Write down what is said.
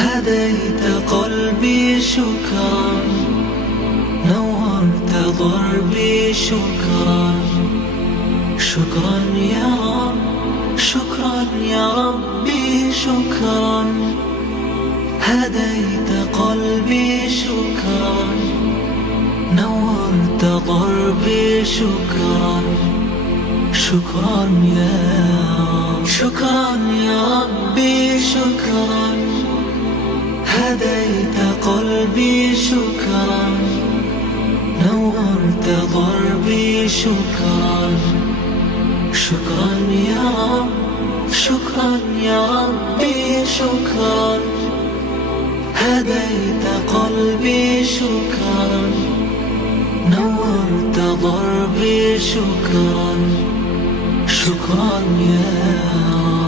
هديت قلبي شكرا، نورت ضربي شكرا. شكرا يا رب، شكرا يا ربي شكرا. هديت قلبي شكرا، نورت ضربي شكرا. شكرا يا رب، شكرا يا ربي شكرا. هديت قلبي شكرا، نورت ضربي شكرا. شكرا يا رب، شكرا يا ربي شكرا. هديت قلبي شكرا، نورت ضربي شكرا. شكرا يا رب.